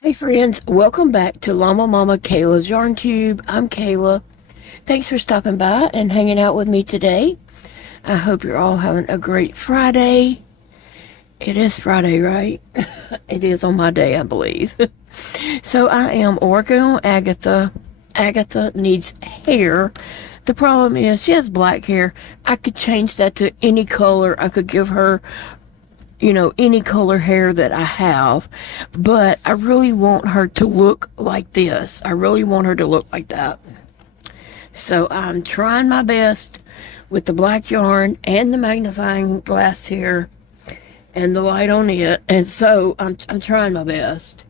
Hey friends, welcome back to Llama Mama Kayla's Yarn Cube. I'm Kayla. Thanks for stopping by and hanging out with me today. I hope you're all having a great Friday. It is Friday, right? It is on my day, I believe. So I am working on Agatha. Agatha needs hair. The problem is she has black hair. I could change that to any color. I could give her any color hair that I have, but I really want her to look like this. I really want her to look like that. So I'm trying my best with the black yarn and the magnifying glass here and the light on it. And so I'm trying my best.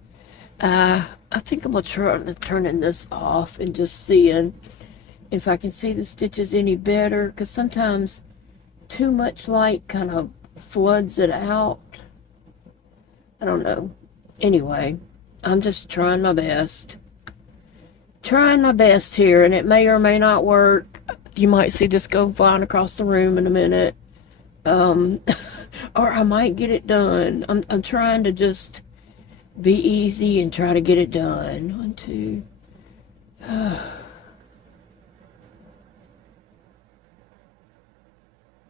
I think I'm going to try turning this off and just seeing if I can see the stitches any better, because sometimes too much light kind of floods it out. I don't know. Anyway, I'm just trying my best. Trying my best here, and it may or may not work. You might see this go flying across the room in a minute. Or I might get it done. I'm trying to just be easy and try to get it done. 1, 2.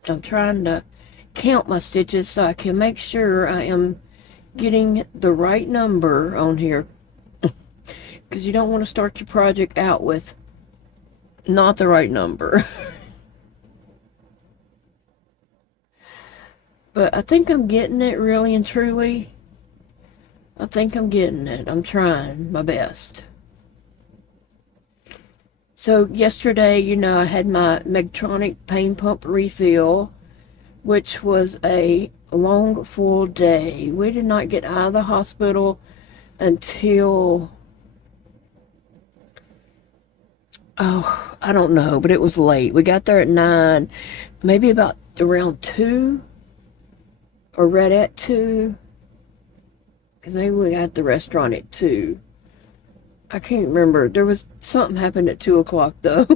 I'm trying to count my stitches so I can make sure I am getting the right number on here, because you don't want to start your project out with not the right number. But I think I'm getting it, really and truly. I think I'm getting it. I'm trying my best. So yesterday, I had my Medtronic pain pump refill, which was a long, full day. We did not get out of the hospital until, I don't know, but it was late. We got there at 9, maybe about around 2, or right at 2, because maybe we got the restaurant at 2. I can't remember. There was something happened at 2 o'clock, though.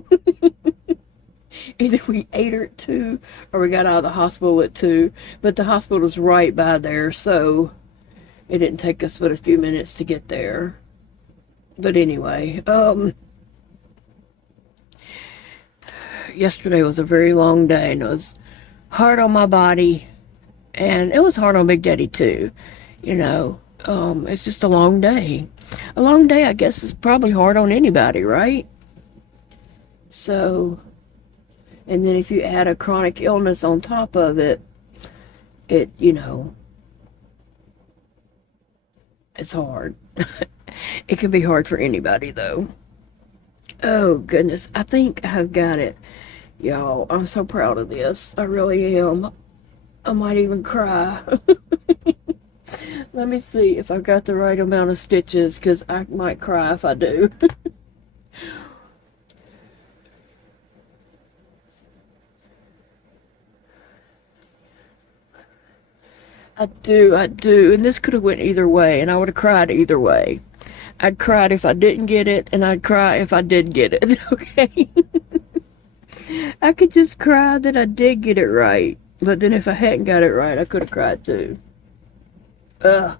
Either we ate at 2 or we got out of the hospital at 2. But the hospital was right by there, so it didn't take us but a few minutes to get there. But anyway, yesterday was a very long day, and it was hard on my body, and it was hard on Big Daddy too. It's just a long day. A long day, I guess, is probably hard on anybody, right? So, and then if you add a chronic illness on top of it, it's hard. It can be hard for anybody, though. Oh, goodness. I think I've got it. Y'all, I'm so proud of this. I really am. I might even cry. Let me see if I've got the right amount of stitches, because I might cry if I do. I do. And this could have went either way, and I would have cried either way. I'd cried if I didn't get it, and I'd cry if I did get it, okay? I could just cry that I did get it right, but then if I hadn't got it right, I could have cried too. Ugh.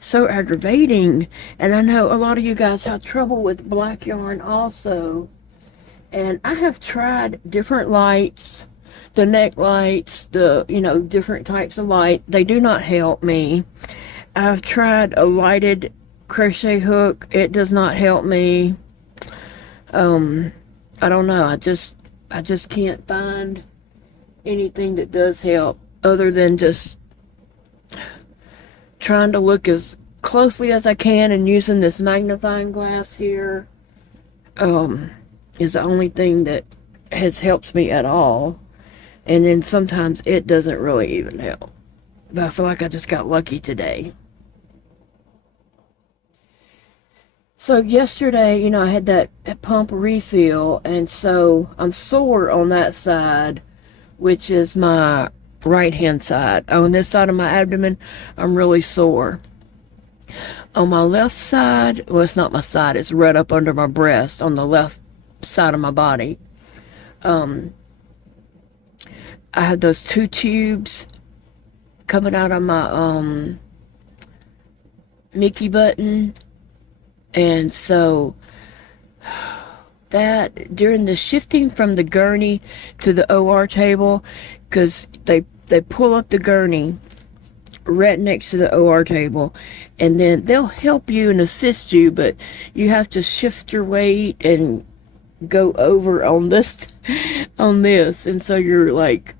So aggravating. And I know a lot of you guys have trouble with black yarn also. And I have tried different lights, the neck lights, different types of light. They do not help me. I've tried a lighted crochet hook. It does not help me. I don't know. I just can't find anything that does help, other than just trying to look as closely as I can, and using this magnifying glass here is the only thing that has helped me at all. And then sometimes it doesn't really even help. But I feel like I just got lucky today. So yesterday, I had that pump refill, and so I'm sore on that side, which is my right hand side. On this side of my abdomen, I'm really sore. On my left side, well, it's not my side, it's right up under my breast on the left side of my body. I had those 2 tubes coming out of my Mickey button. And so that during the shifting from the gurney to the OR table, because they pull up the gurney right next to the OR table, and then they'll help you and assist you, but you have to shift your weight and go over on this on this, and so you're like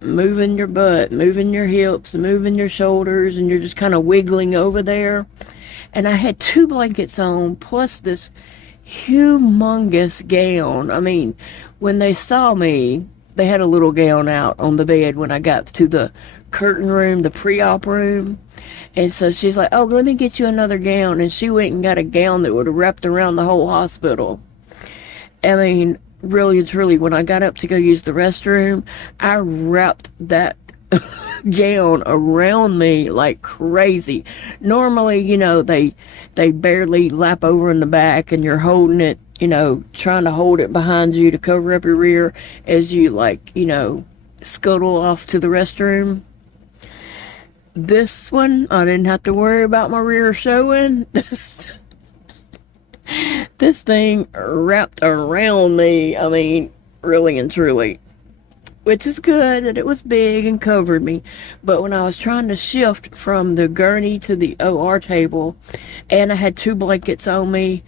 moving your butt, moving your hips, moving your shoulders, and you're just kind of wiggling over there. And I had 2 blankets on plus this humongous gown. I mean, when they saw me, they had a little gown out on the bed when I got to the curtain room, the pre-op room. And so she's like, oh, let me get you another gown. And she went and got a gown that would have wrapped around the whole hospital. I mean, really and truly, when I got up to go use the restroom, I wrapped that gown around me like crazy. Normally, you know, they barely lap over in the back and you're holding it, you know, trying to hold it behind you to cover up your rear as you, like, you know, scuttle off to the restroom. This one, I didn't have to worry about my rear showing. This thing wrapped around me. I mean, really and truly. Which is good that it was big and covered me. But when I was trying to shift from the gurney to the OR table, and I had 2 blankets on me,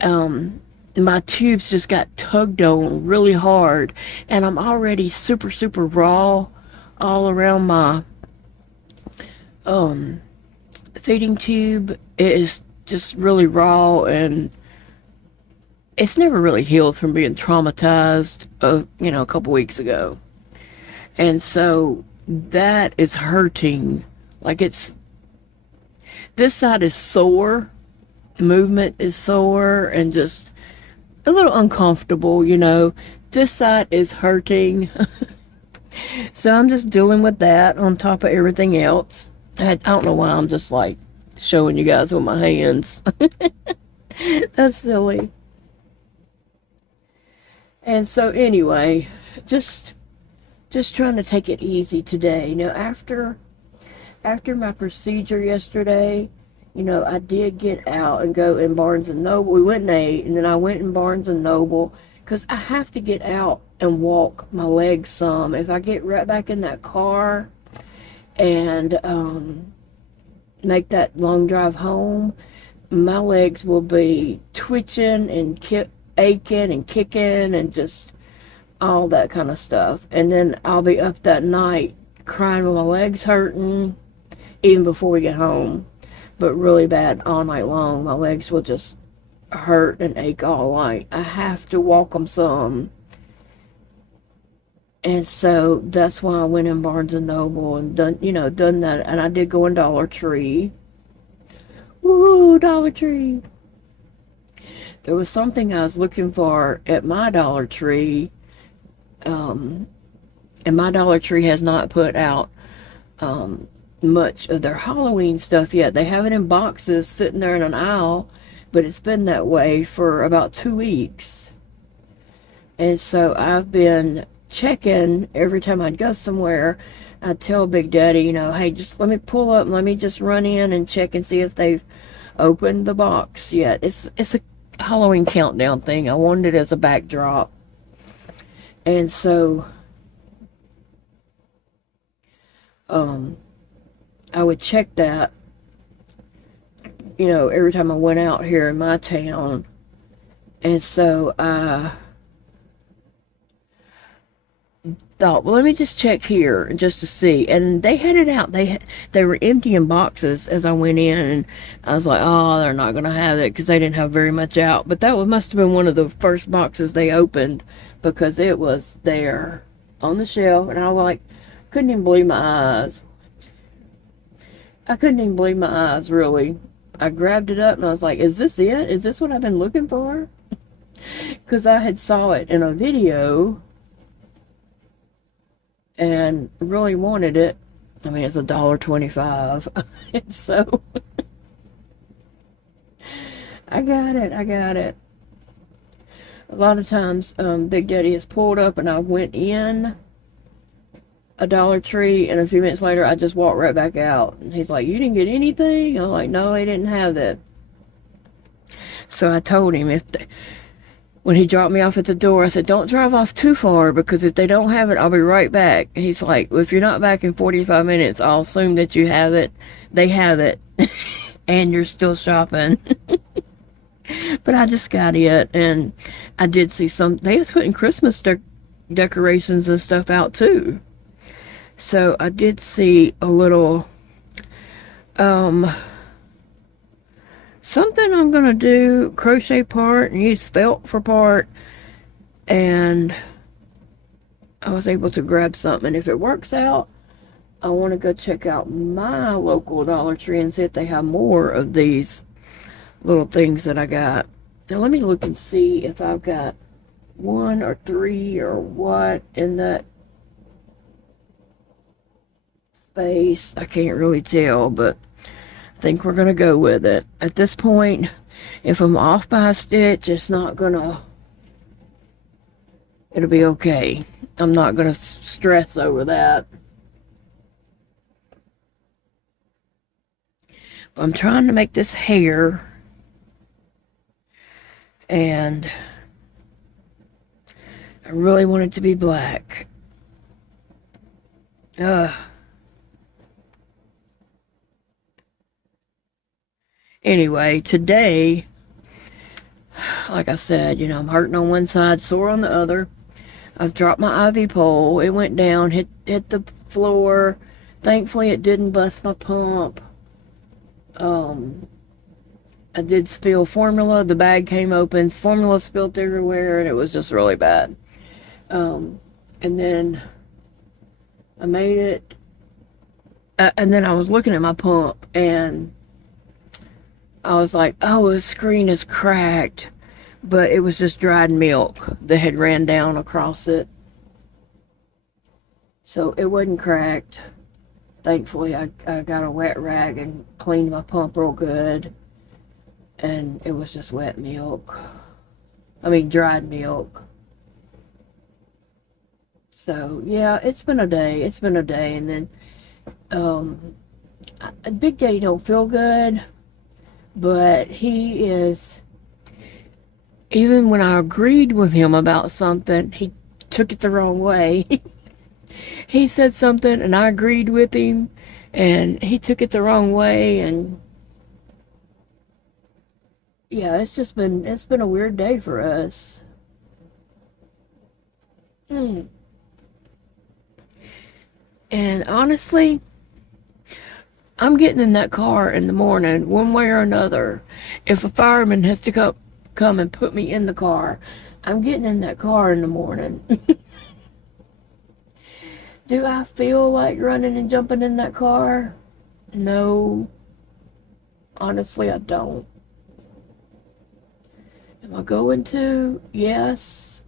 my tubes just got tugged on really hard. And I'm already super, super raw all around my feeding tube. It is just really raw, and it's never really healed from being traumatized, you know, a couple weeks ago. And so that is hurting. Like, this side is sore, movement is sore, and just a little uncomfortable, you know. This side is hurting. So I'm just dealing with that on top of everything else. I don't know why I'm just like showing you guys with my hands. That's silly. And so anyway, just trying to take it easy today. Now, after my procedure yesterday, you know, I did get out and go in Barnes and Noble. We went and ate, and then I went in Barnes and Noble because I have to get out and walk my legs some. If I get right back in that car and make that long drive home, my legs will be twitching and aching and kicking and just all that kind of stuff. And then I'll be up that night crying with my legs hurting even before we get home, but really bad all night long. My legs will just hurt and ache all night. I have to walk them some. And so that's why I went in Barnes and Noble and done that. And I did go in Dollar Tree. Woo, Dollar Tree. There was something I was looking for at my Dollar Tree. And my Dollar Tree has not put out much of their Halloween stuff yet. They have it in boxes sitting there in an aisle, but it's been that way for about 2 weeks. And so I've been checking every time I'd go somewhere. I'd tell Big Daddy, you know, hey, just let me pull up and let me just run in and check and see if they've opened the box yet. It's a Halloween countdown thing. I wanted it as a backdrop. And so I would check that, you know, every time I went out here in my town. And so I thought, well, let me just check here just to see. And they had it out. They were emptying boxes as I went in, and I was like, oh, they're not going to have it because they didn't have very much out. But that must have been one of the first boxes they opened, because it was there on the shelf, and I was like, couldn't even believe my eyes. I couldn't even believe my eyes, really. I grabbed it up and I was like, is this it? Is this what I've been looking for? Because I had saw it in a video and really wanted it. I mean, it's $1.25. And so I got it. A lot of times Big Daddy has pulled up and I went in a Dollar Tree, and a few minutes later I just walked right back out. And he's like, "You didn't get anything?" I was like, "No, they didn't have that." So I told him when he dropped me off at the door, I said, "Don't drive off too far, because if they don't have it, I'll be right back." He's like, "Well, if you're not back in 45 minutes, I'll assume that you have it. They have it, and you're still shopping." But I just got it, and I did see they was putting Christmas decorations and stuff out too. So I did see a little, something I'm gonna do, crochet part and use felt for part, and I was able to grab something. And if it works out, I want to go check out my local Dollar Tree and see if they have more of these little things that I got. Now let me look and see if I've got 1 or 3 or what in that space. I can't really tell, but I think we're gonna go with it. At this point, if I'm off by a stitch, it'll be okay. I'm not gonna stress over that. But I'm trying to make this hair, and I really want it to be black. Anyway, today, like I said, I'm hurting on one side, sore on the other. I've dropped my ivy pole. It went down, hit the floor. Thankfully, it didn't bust my pump. I did spill formula. The bag came open. Formula spilled everywhere, and it was just really bad. And then I made it. And then I was looking at my pump, and I was like, "Oh, the screen is cracked." But it was just dried milk that had ran down across it. So it wasn't cracked. Thankfully, I got a wet rag and cleaned my pump real good. And it was just wet milk. I mean, dried milk. So, yeah, it's been a day. It's been a day. And then, Big Daddy don't feel good. But he is... Even when I agreed with him about something, he took it the wrong way. He said something, and I agreed with him, and he took it the wrong way, and yeah, it's been a weird day for us. And honestly, I'm getting in that car in the morning, one way or another. If a fireman has to come and put me in the car, I'm getting in that car in the morning. Do I feel like running and jumping in that car? No. Honestly, I don't. Am I going to? Yes.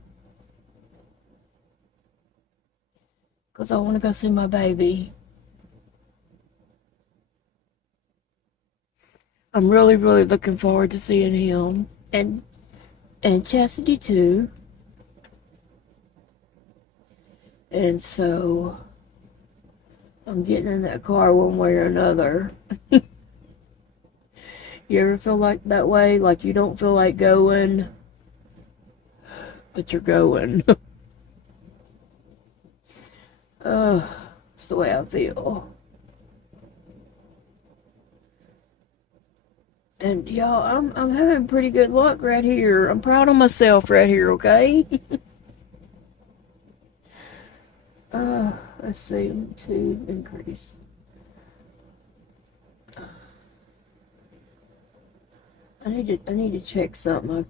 Because I want to go see my baby. I'm really, really looking forward to seeing him. And Chastity too. And so I'm getting in that car one way or another. You ever feel like that way? Like you don't feel like going, but you're going. It's the way I feel. And y'all, I'm having pretty good luck right here. I'm proud of myself right here, okay? Let's see, to increase. I need to check something.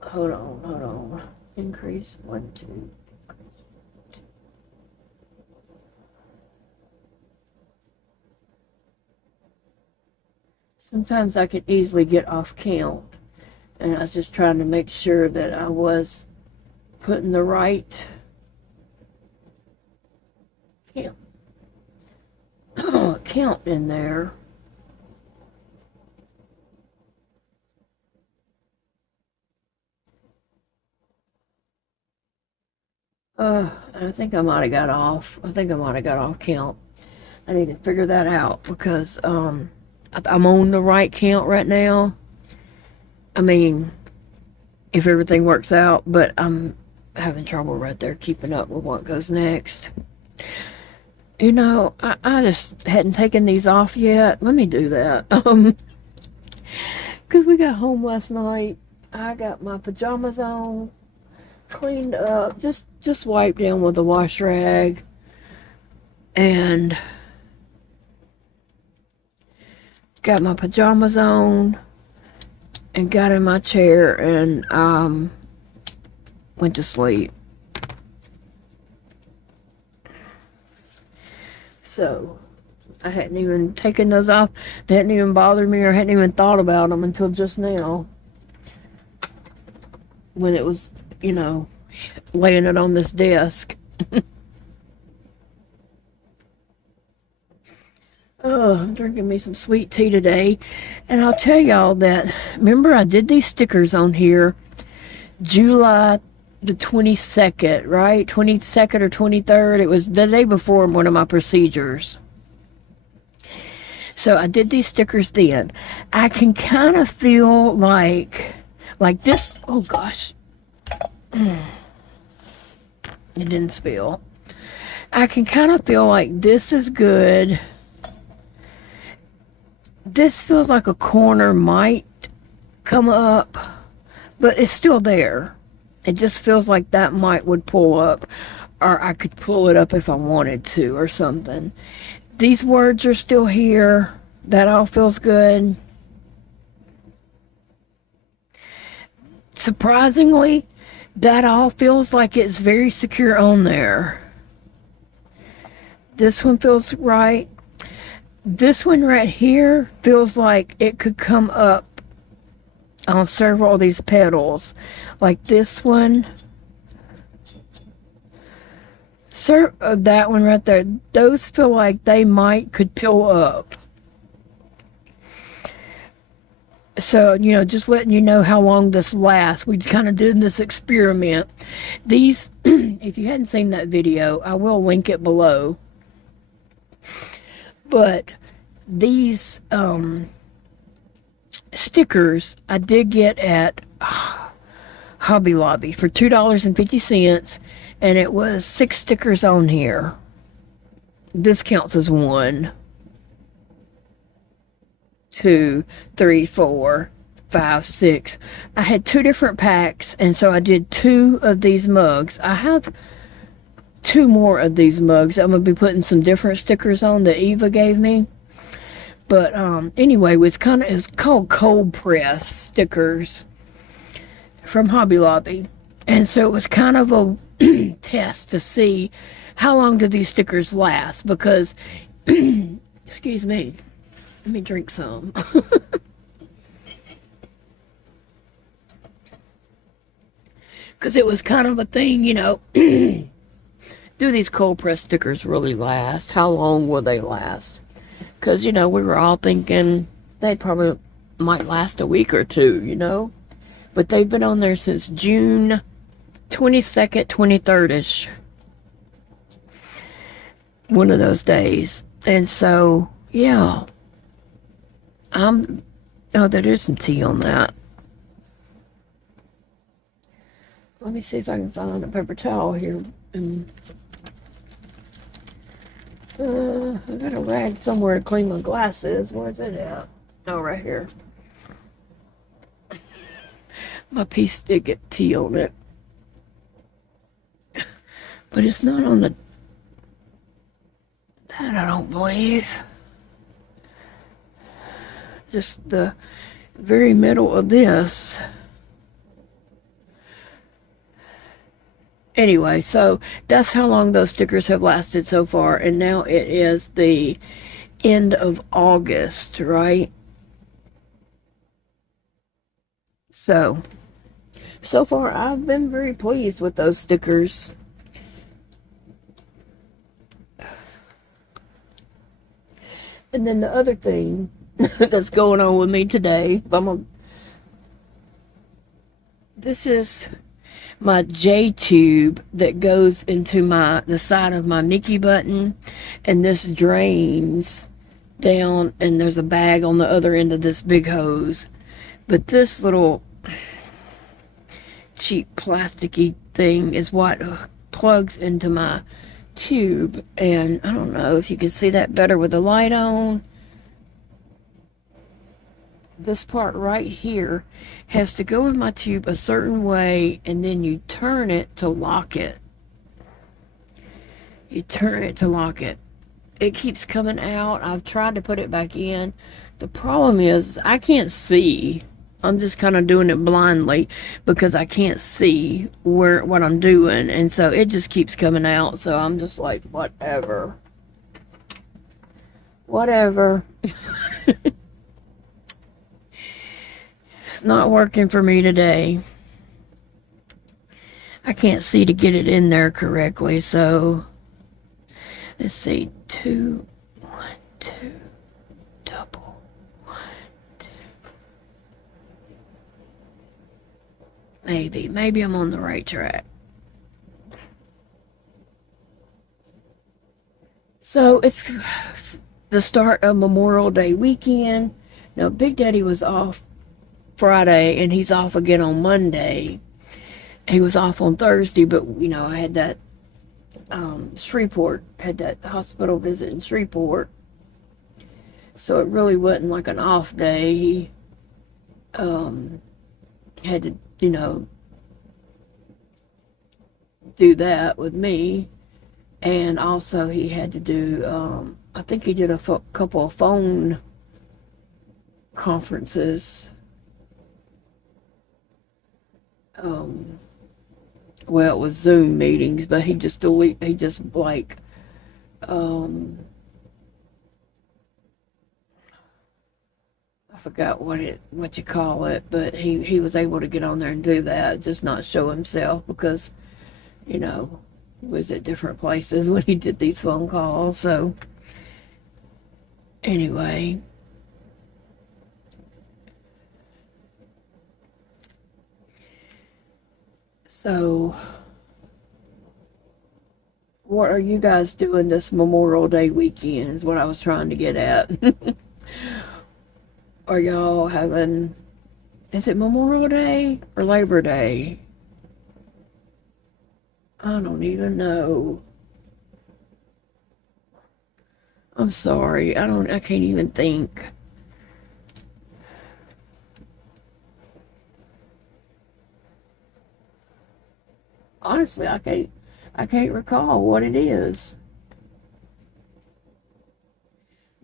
Hold on. Increase 1, 2. Sometimes I can easily get off count. And I was just trying to make sure that I was putting the right count in there. I think I might have got off. I think I might have got off count. I need to figure that out because I'm on the right count right now. I mean, if everything works out, but I'm having trouble right there keeping up with what goes next. You know, I just hadn't taken these off yet. Let me do that. Because we got home last night. I got my pajamas on, cleaned up, just wiped down with a wash rag, and got my pajamas on, and got in my chair, and went to sleep. So I hadn't even taken those off. They hadn't even bothered me or hadn't even thought about them until just now, when it was, you know, laying it on this desk. Oh, I'm drinking me some sweet tea today. And I'll tell y'all that, remember I did these stickers on here July the 22nd, right? 22nd or 23rd. It was the day before one of my procedures. So I did these stickers then. I can kind of feel like this. Oh gosh. It didn't spill. I can kind of feel like this is good. This feels like a corner might come up, but it's still there. It just feels like that would pull up, or I could pull it up if I wanted to or something. These words are still here. That all feels good. Surprisingly, that all feels like it's very secure on there. This one feels right. This one right here feels like it could come up on several of these petals. Like this one. That one right there. Those feel like they could peel up. So, you know, just letting you know how long this lasts. We kind of did this experiment. These, if you hadn't seen that video, I will link it below. But these stickers I did get at Hobby Lobby for $2.50, and it was 6 stickers on here. This counts as 1, 2, 3, 4, 5, 6. I had 2 different packs, and so I did 2 of these mugs. I have 2 more of these mugs. I'm going to be putting some different stickers on that Eva gave me. But anyway, it's called cold press stickers from Hobby Lobby. And so it was kind of a test to see how long do these stickers last, because excuse me, let me drink some. Because it was kind of a thing, you know. Do these cold press stickers really last? How long will they last? Because, you know, we were all thinking they probably might last a week or 2, you know. But they've been on there since June 22nd, 23rd-ish. One of those days. And so, yeah. Oh, there is some tea on that. Let me see if I can find a paper towel here. I got a rag somewhere to clean my glasses. Where's it at? Oh, right here. My piece did get tea on it. But it's not on that I don't believe. Just the very middle of this. Anyway, so that's how long those stickers have lasted so far. And now it is the end of August, right? So far I've been very pleased with those stickers. And then the other thing that's going on with me today, this is my J tube that goes into the side of my Mickey button, and this drains down, and there's a bag on the other end of this big hose. But this little cheap plasticky thing is what plugs into my tube, and I don't know if you can see that better with the light on. This part right here has to go in my tube a certain way, and then you turn it to lock it. You turn it to lock it. It keeps coming out. I've tried to put it back in. The problem is I can't see. I'm just kind of doing it blindly because I can't see what I'm doing, and so it just keeps coming out. So I'm just like, whatever. It's not working for me today. I can't see to get it in there correctly, so let's see. 2, 1, 2, double, 1, 2. Maybe I'm on the right track. So it's the start of Memorial Day weekend. Now, Big Daddy was off Friday, and he's off again on Monday. He was off on Thursday, but I had that Shreveport, had that hospital visit in Shreveport, so it really wasn't like an off day. He had to do that with me, and also he had to do I think he did a couple of phone conferences. Well, it was Zoom meetings, but he just like I forgot what you call it, but he was able to get on there and do that, just not show himself because he was at different places when he did these phone calls. So anyway, so what are you guys doing this Memorial Day weekend is what I was trying to get at. Are y'all having, is it Memorial Day or Labor Day? I don't even know. I'm sorry. I can't even think. Honestly, I can't recall what it is.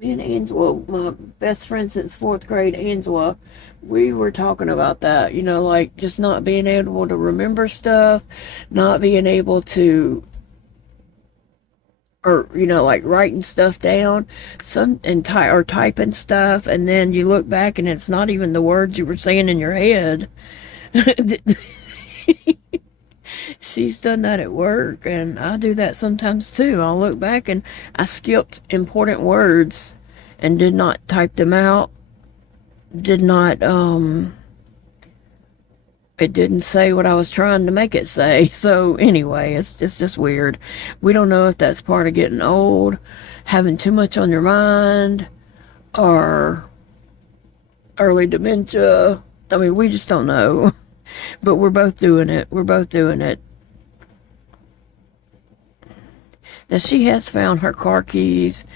Me and Angela, my best friend since 4th grade, Angela, we were talking about that, like just not being able to remember stuff, not being able to, or, like writing stuff down, or typing stuff, and then you look back and it's not even the words you were saying in your head. She's done that at work, and I do that sometimes too. I'll look back and I skipped important words and did not type them out. Did not, it didn't say what I was trying to make it say. So anyway, it's just weird. We don't know if that's part of getting old, having too much on your mind, or early dementia. I mean, we just don't know. But we're both doing it. Now, she has found her car keys,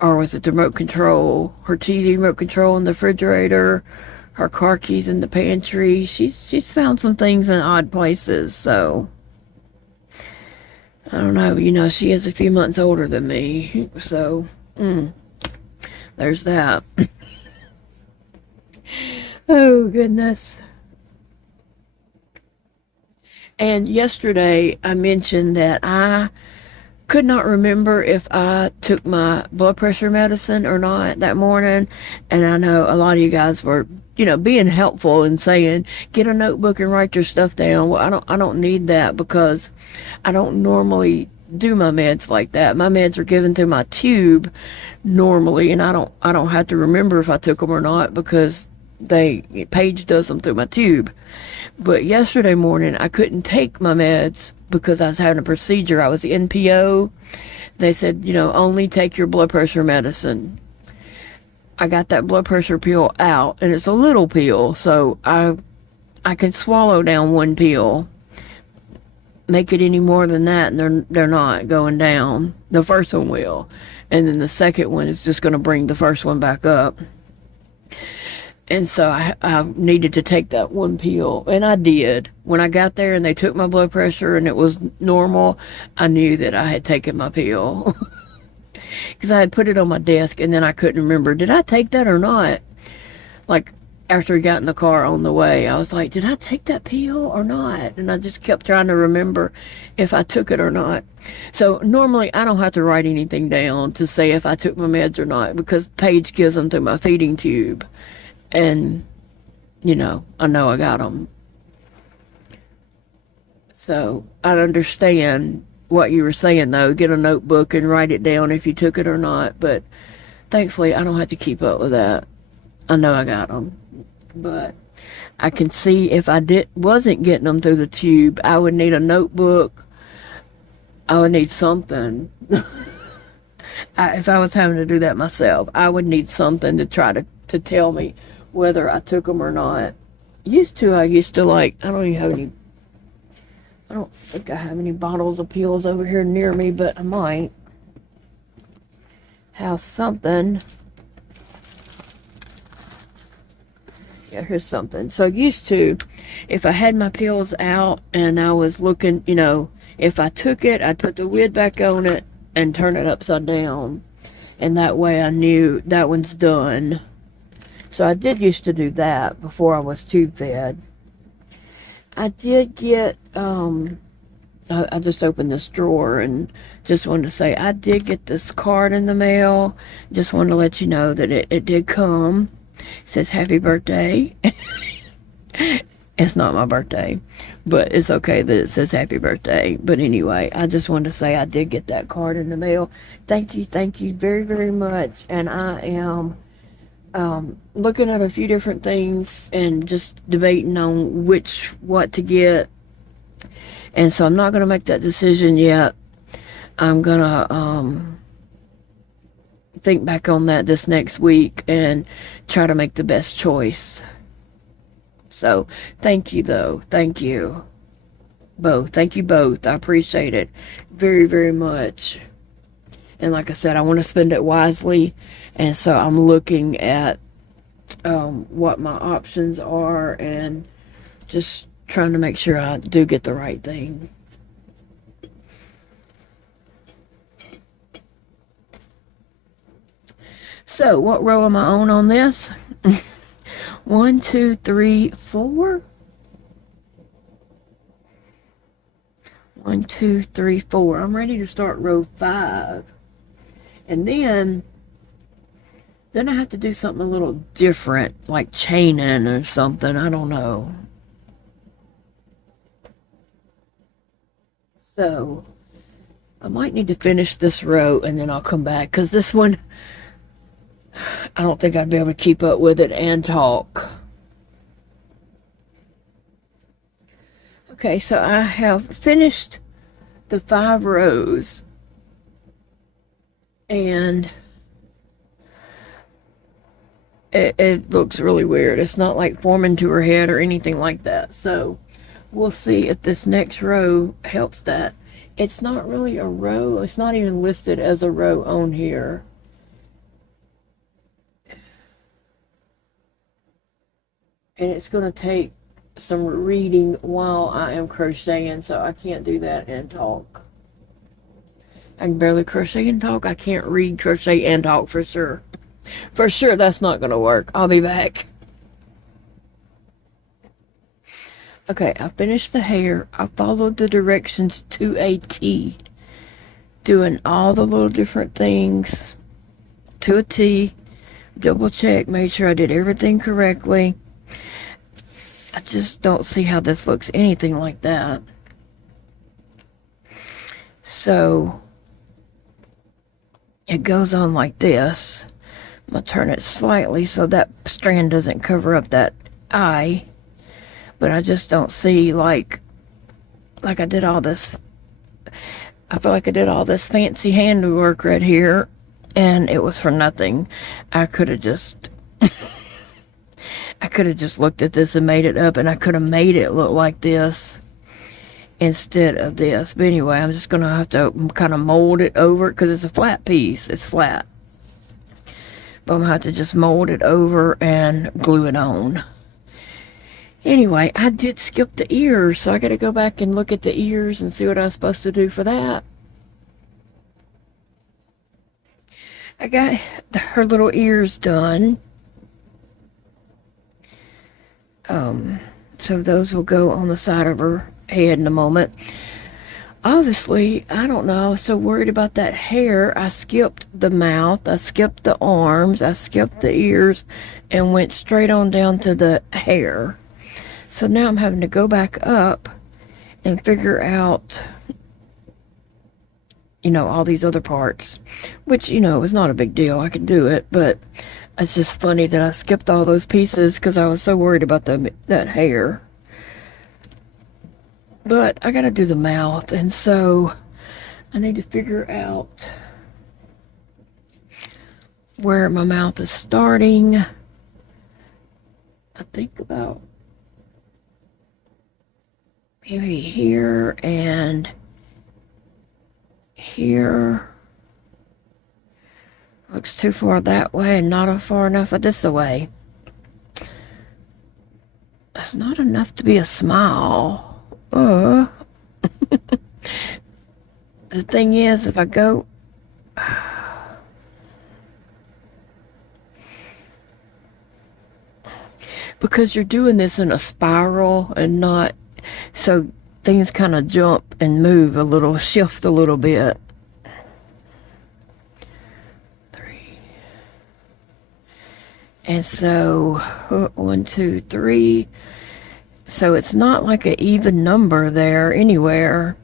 or was it the remote control? Her TV remote control in the refrigerator, her car keys in the pantry. She's found some things in odd places, so I don't know. She is a few months older than me, so there's that. Oh, goodness. And yesterday I mentioned that I could not remember if I took my blood pressure medicine or not that morning. And I know a lot of you guys were, being helpful and saying, get a notebook and write your stuff down. Well, I don't need that because I don't normally do my meds like that. My meds are given through my tube normally, and I don't have to remember if I took them or not because Paige does them through my tube. But yesterday morning, I couldn't take my meds because I was having a procedure. I was NPO. They said, only take your blood pressure medicine. I got that blood pressure pill out, and it's a little pill, so I can swallow down one pill. Make it any more than that, and they're not going down. The first one will, and then the second one is just going to bring the first one back up. And so I needed to take that one pill, and I did. When I got there and they took my blood pressure and it was normal, I knew that I had taken my pill. Because I had put it on my desk, and then I couldn't remember, did I take that or not? Like, after we got in the car on the way, I was like, did I take that pill or not? And I just kept trying to remember if I took it or not. So normally I don't have to write anything down to say if I took my meds or not, because Paige gives them through my feeding tube. And, I know I got them. So I understand what you were saying, though. Get a notebook and write it down if you took it or not. But thankfully, I don't have to keep up with that. I know I got them. But I can see if I wasn't getting them through the tube, I would need a notebook. I would need something. If I was having to do that myself, I would need something to try to tell me whether I took them or not. I used to I don't think I have any bottles of pills over here near me, but I might have something. Yeah, here's something. So used to, if I had my pills out and I was looking, if I took it, I'd put the lid back on it and turn it upside down. And that way I knew that one's done. So I did used to do that before I was tube fed. I did get, I just opened this drawer and just wanted to say I did get this card in the mail. Just wanted to let you know that it did come. It says happy birthday. It's not my birthday, but it's okay that it says happy birthday. But anyway, I just wanted to say I did get that card in the mail. Thank you very, very much. And I am looking at a few different things and just debating on what to get. And so I'm not going to make that decision yet. I'm going to think back on that this next week and try to make the best choice. So thank you, though. Thank you both. Thank you both. I appreciate it very, very much. And like I said, I want to spend it wisely. And so I'm looking at what my options are and just trying to make sure I do get the right thing. So what row am I on this? 1, 2, 3, 4. 1, 2, 3, 4. I'm ready to start row 5. And then I have to do something a little different, like chaining or something. I don't know. So I might need to finish this row and then I'll come back, because this one, I don't think I'd be able to keep up with it and talk. Okay, so I have finished the 5 rows. And it looks really weird. It's not like forming to her head or anything like that. So we'll see if this next row helps that. It's not really a row. It's not even listed as a row on here. And it's going to take some reading while I am crocheting, so I can't do that and talk. I can barely crochet and talk. I can't read, crochet, and talk for sure. For sure, that's not going to work. I'll be back. Okay, I finished the hair. I followed the directions to a T. Doing all the little different things to a T. Double check, made sure I did everything correctly. I just don't see how this looks anything like that. So it goes on like this, I'm going to turn it slightly so that strand doesn't cover up that eye. But I just don't see like I did all this. I feel like I did all this fancy handiwork right here, and it was for nothing. I could have just looked at this and made it up, and I could have made it look like this instead of this. But anyway, I'm just gonna have to kind of mold it over because it's a flat piece. It's flat, but I'm gonna have to just mold it over and glue it on. Anyway, I did skip the ears, so I got to go back and look at the ears and see what I was supposed to do for that. I got her little ears done. So those will go on the side of her head in a moment. Obviously, I don't know, I was so worried about that hair, I skipped the mouth, I skipped the arms, I skipped the ears, and went straight on down to the hair. So now I'm having to go back up and figure out, all these other parts, which, is not a big deal. I can do it, but it's just funny that I skipped all those pieces because I was so worried about that hair. But I got to do the mouth, and so I need to figure out where my mouth is starting. I think about maybe here and here. Looks too far that way and not far enough this way. It's not enough to be a smile. The thing is, if I go because you're doing this in a spiral and not, so things kind of jump and move a little, shift a little bit. 3. And so 1, 2, 3. So it's not like an even number there anywhere.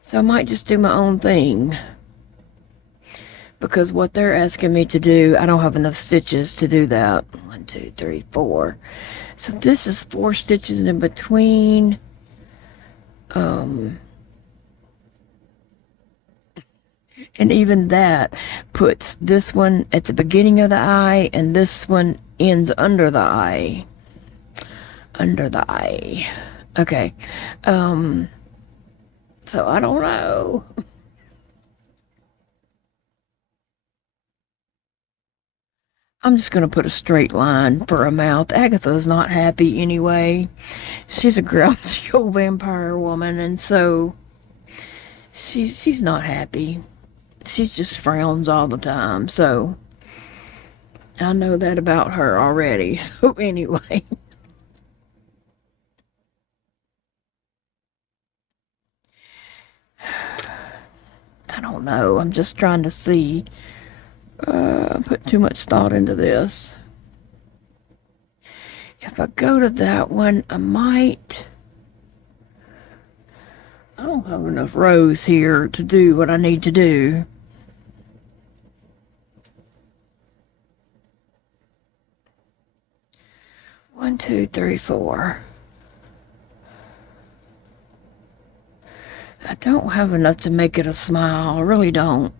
So I might just do my own thing, because what they're asking me to do, I don't have enough stitches to do that. 1, 2, 3, 4. So this is 4 stitches in between. And even that puts this one at the beginning of the eye, and this one ends under the eye. Under the eye. Okay. So I don't know. I'm just going to put a straight line for a mouth. Agatha's not happy anyway. She's a grouchy old vampire woman, and so she's not happy. She just frowns all the time, so I know that about her already. So anyway. I don't know. I'm just trying to see. I put too much thought into this. If I go to that one, I might. I don't have enough rows here to do what I need to do. One, 2, 3, 4. I don't have enough to make it a smile. I really don't.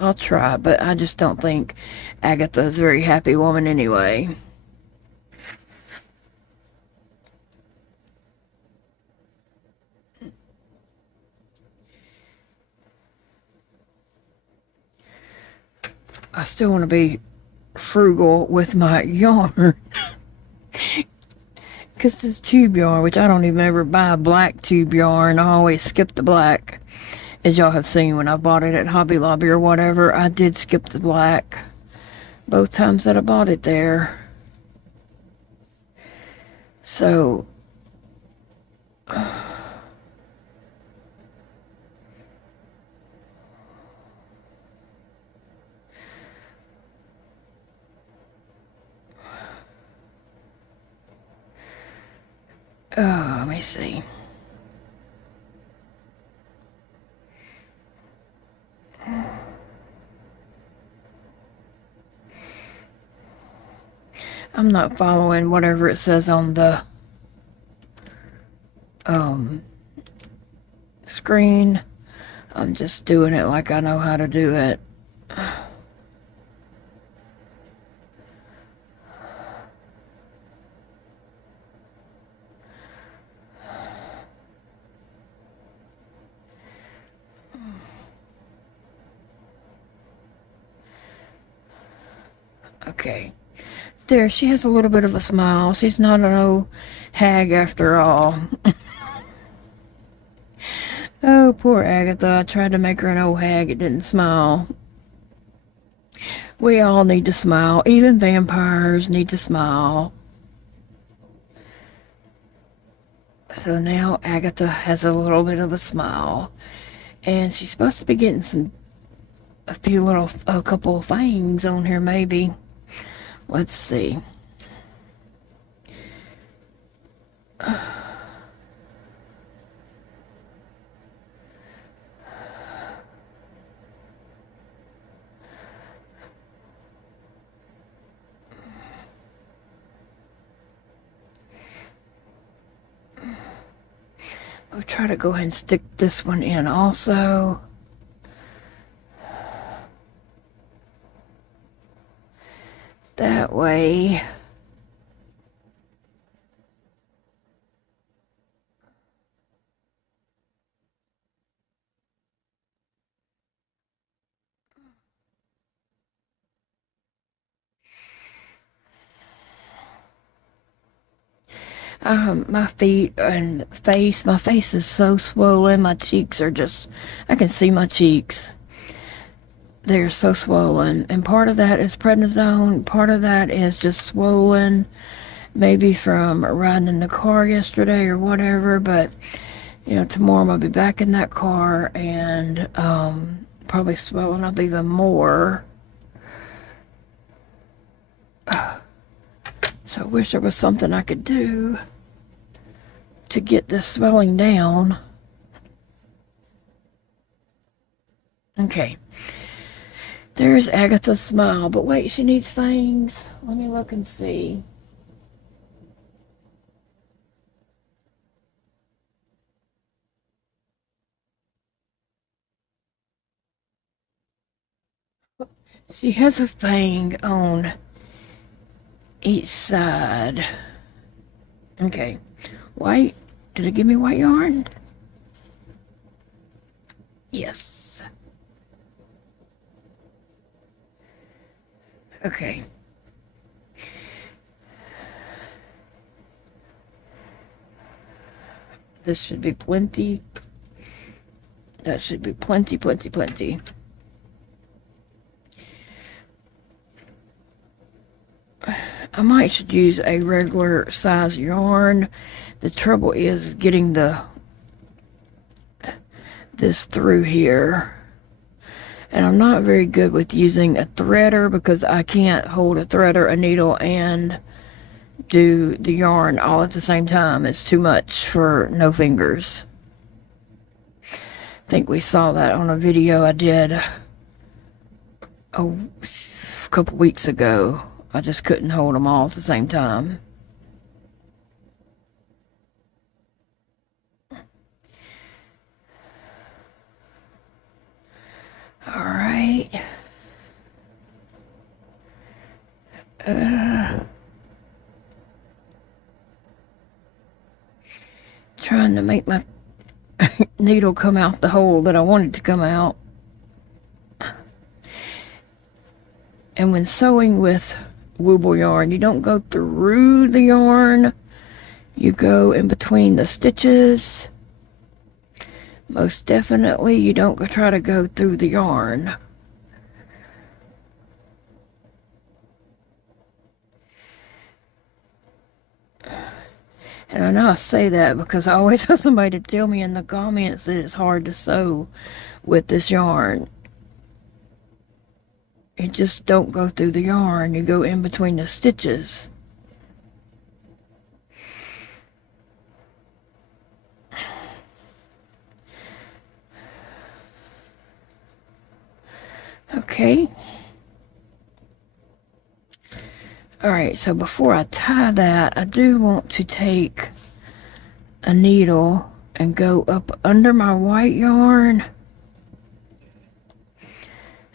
I'll try, but I just don't think Agatha's a very happy woman anyway. I still want to be frugal with my yarn. Because this tube yarn, which I don't even ever buy black tube yarn, I always skip the black. As y'all have seen when I bought it at Hobby Lobby or whatever, I did skip the black both times that I bought it there. So Oh, let me see. I'm not following whatever it says on the screen. I'm just doing it like I know how to do it. Okay. There, she has a little bit of a smile. She's not an old hag after all. Oh, poor Agatha. I tried to make her an old hag. It didn't smile. We all need to smile. Even vampires need to smile. So now Agatha has a little bit of a smile. And she's supposed to be getting a couple of fangs on her maybe. Let's see. I'll try to go ahead and stick this one in also. That way. My feet and face, my face is so swollen. My cheeks are just, I can see my cheeks. They're so swollen. And part of that is prednisone. Part of that is just swollen, maybe from riding in the car yesterday or whatever. But, you know, tomorrow I'll be back in that car and probably swelling up even more. So I wish there was something I could do to get this swelling down. Okay. There's Agatha's smile. But wait, she needs fangs. Let me look and see. She has a fang on each side. Okay. White. Did it give me white yarn? Yes. Okay. This should be plenty. That should be plenty, plenty, plenty. I might should use a regular size yarn. The trouble is getting this through here. And I'm not very good with using a threader because I can't hold a threader, a needle, and do the yarn all at the same time. It's too much for no fingers. I think we saw that on a video I did a couple weeks ago. I just couldn't hold them all at the same time. All right. Trying to make my needle come out the hole that I wanted to come out. And when sewing with Wooble yarn, you don't go through the yarn. You go in between the stitches. Most definitely, you don't try to go through the yarn. And I know I say that because I always have somebody to tell me in the comments that it's hard to sew with this yarn. You just don't go through the yarn. You go in between the stitches. Okay. Alright, so before I tie that, I do want to take a needle and go up under my white yarn.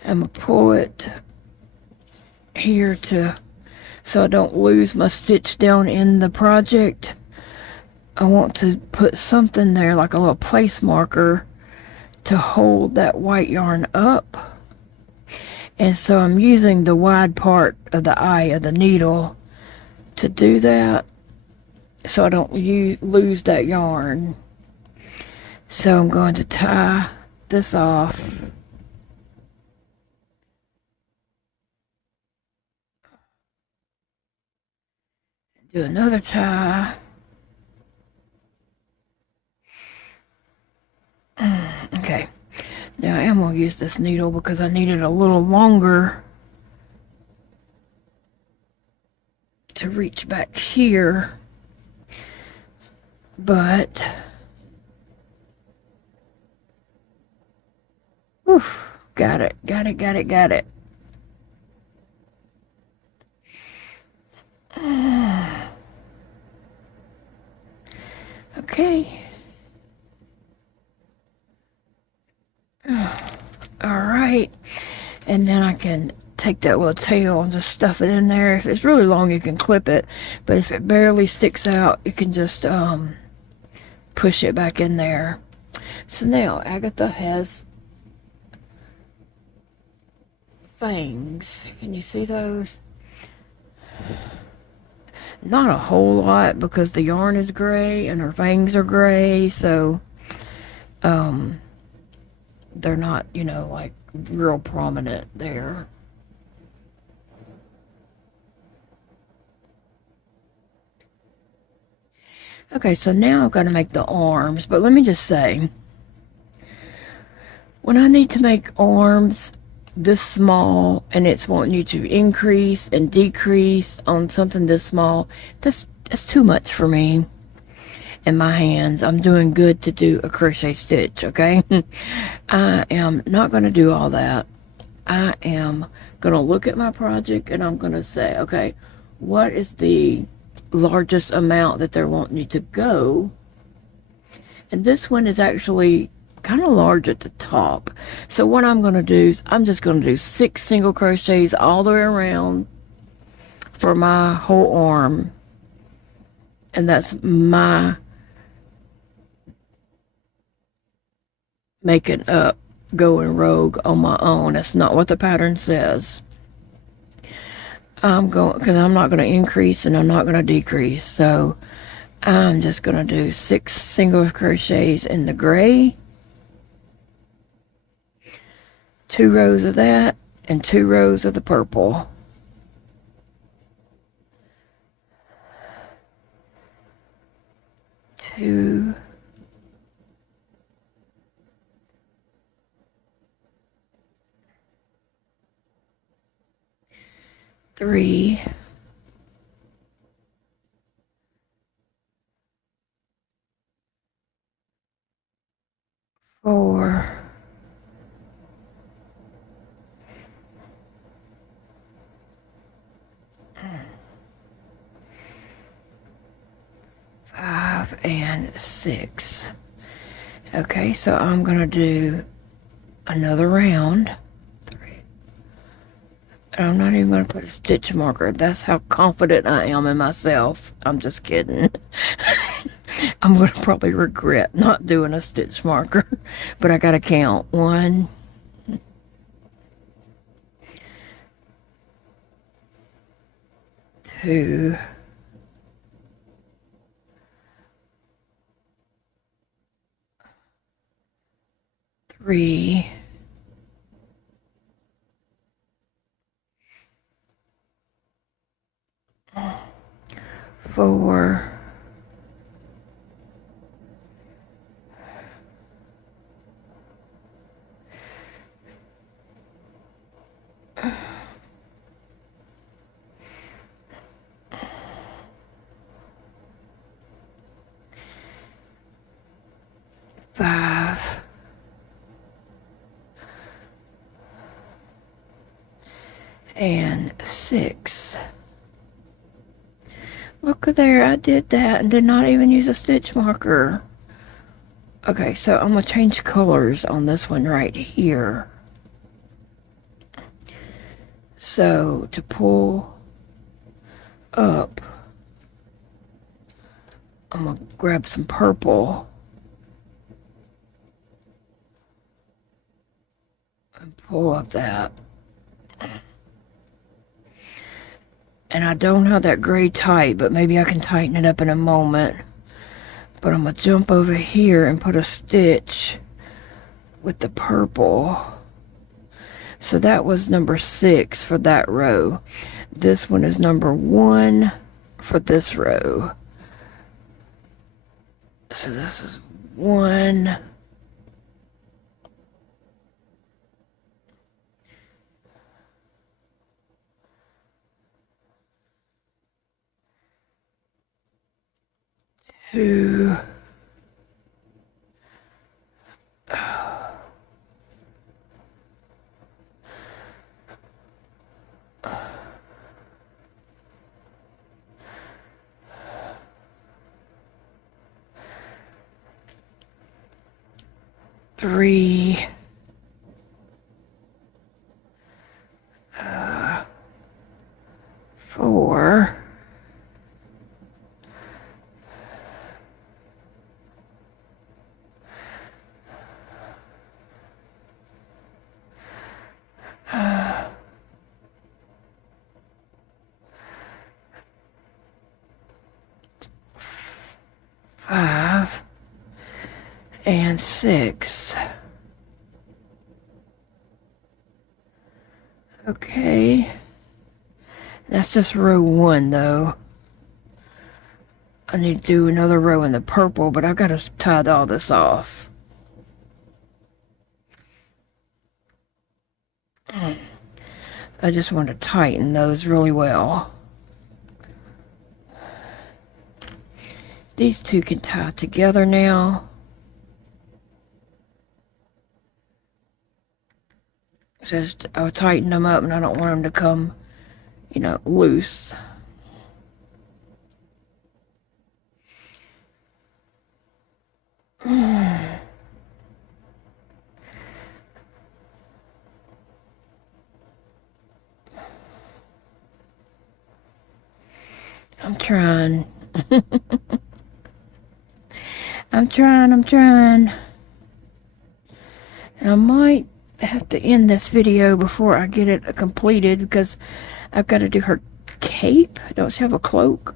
I'm going to pull it here so I don't lose my stitch down in the project. I want to put something there, like a little place marker, to hold that white yarn up. And so I'm using the wide part of the eye of the needle to do that, so I don't lose that yarn. So I'm going to tie this off. Do another tie. Okay. Now I am going to use this needle because I need it a little longer to reach back here. But got it. Okay. All right. And then I can take that little tail and just stuff it in there. If it's really long, you can clip it. But if it barely sticks out, you can just push it back in there. So now Agatha has fangs. Can you see those? Not a whole lot because the yarn is gray and her fangs are gray, so they're not, you know, like real prominent there. Okay, so now I've got to make the arms, but let me just say, when I need to make arms this small and it's wanting you to increase and decrease on something this small, that's too much for me in my hands. I'm doing good to do a crochet stitch, okay? I am not going to do all that. I am going to look at my project and I'm going to say, okay, what is the largest amount that they're wanting you to go? And this one is actually kind of large at the top. So what I'm going to do is I'm just going to do 6 single crochets all the way around for my whole arm. And that's my making up, going rogue on my own. That's not what the pattern says. Because I'm not going to increase and I'm not going to decrease. So I'm just going to do 6 single crochets in the gray, 2 rows of that, and 2 rows of the purple. Two, three, four, 5 and 6. Okay, so I'm going to do another round. 3. And I'm not even going to put a stitch marker. That's how confident I am in myself. I'm just kidding. I'm going to probably regret not doing a stitch marker. But I got to count. 1, 2, 3, 4, 5, and 6. Look there, I did that and did not even use a stitch marker. Okay, so I'm going to change colors on this one right here. So to pull up, I'm going to grab some purple and pull up that. And I don't have that gray tight, but maybe I can tighten it up in a moment. But I'm going to jump over here and put a stitch with the purple. So that was number 6 for that row. This one is number 1 for this row. So this is 1. 2. 3. 4. 5 and 6. Okay, that's just row 1 though. I need to do another row in the purple, but I've got to tie all this off. I just want to tighten those really well. These two can tie together now. Just I'll tighten them up, and I don't want them to come, you know, loose. I'm trying. I'm trying. And I might have to end this video before I get it completed because I've got to do her cape. Don't she have a cloak?